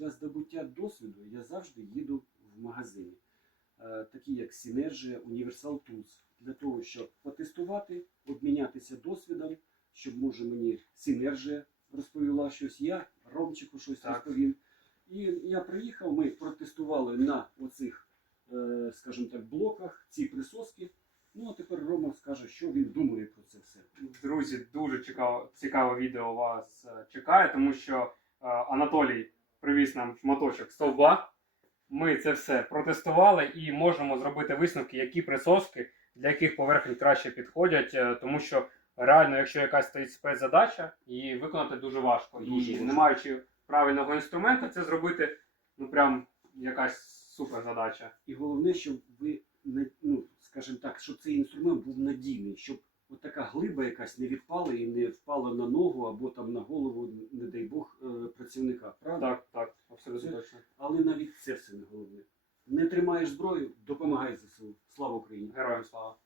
для здобуття досвіду я завжди їду в магазини, е, такі як Synergia, Universal Tools, для того, щоб потестувати, обмінятися досвідом, щоб може мені Synergia розповіла щось, я Ромчику щось Так. розповім. І я приїхав, ми протестували на оцих, е, скажімо так, блоках ці присоски. Ну а тепер Рома скаже, що він думає про це все. Друзі, дуже цікаво, цікаве відео вас е, чекає, тому що Анатолій привіз нам шматочок стовба. Ми це все протестували і можемо зробити висновки, які присоски для яких поверхень краще підходять, е, тому що реально, якщо якась стоїть спецзадача, її виконати дуже важко. Дуже і не маючи правильного інструменту, це зробити ну прям якась супер задача. І головне, щоб ви не- ну, скажімо так, щоб цей інструмент був надійний, щоб от така глиба якась не відпала і не впала на ногу або там на голову, не дай Бог, е, працівника. Правда? Так, абсолютно точно. Але навіть це все не головне. Не тримаєш зброю, допомагай ЗСУ. Слава Україні! Героям слава.